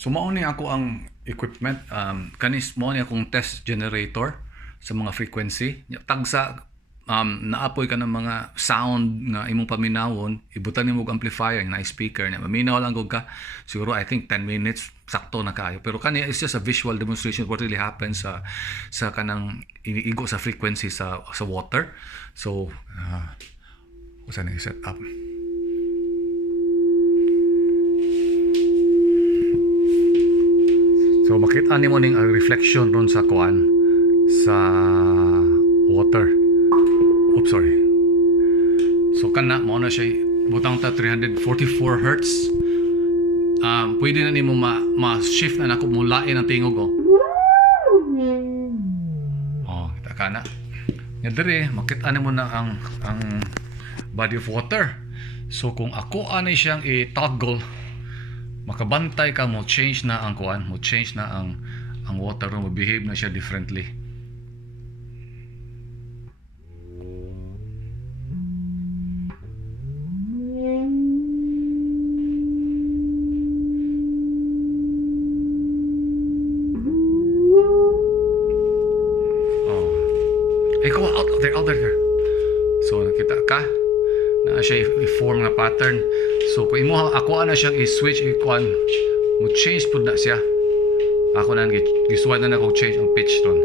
So mao ni ako ang equipment, kanis mo ni akong test generator sa mga frequency. Tagsa naapoy ka ng mga sound nga imong paminawon, ibutan nimo og amplifier na speaker na maminaw lang gud ka. Siguro I think 10 minutes sakto na kayo. Pero kani is just a visual demonstration of what really happens sa kanang iniigo sa frequency sa water. So usa ni set up. So makita nimo ning reflection ron sa kuan sa water. Oops, sorry. So kana mo na siya butang ta 344 hertz. Pwede na nimo ma-shift na nako mulain ang tingog ko. Oh, kita kana. Nga dire makita nimo na ang body of water. So kung ako ani siyang i-toggle, makabantay ka mo change na ang kuan, mo change na ang water mo behave na siya differently. Hey, go out there. So nakita ka na siya i-form nga pattern. So kung imo ako ana siyang i-switch i-kuan, mo change pud na siya. Ako na gisuwat na ako change ang pitch ron.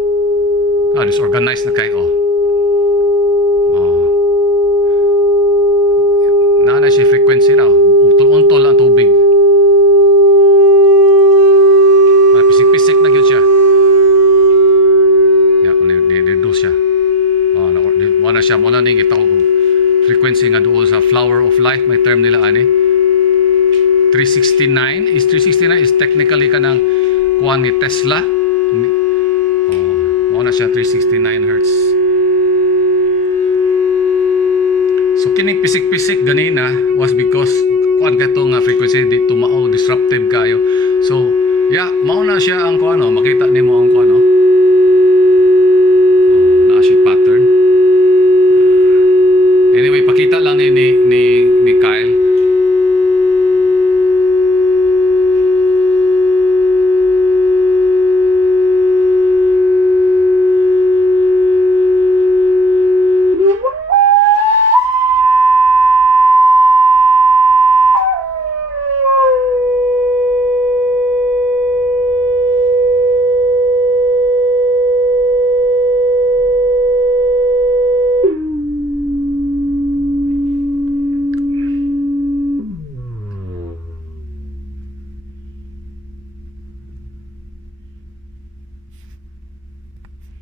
Disorganized na kay na siya frequency raw. Untol-untol ang tubig. Pisik-pisik na gyud siya. Ni-reduce siya. Wala siya, wala ning gitawag frequency nga duol sa flower of life, may term nila ani. 369 is technically kanang kuan ni Tesla. Wala siya 369 hertz. So kining pisik-pisik ganina was because kuan kato nga frequency di tumao disruptive kayo. So mao na siya ang kuan makita nimo ang kuan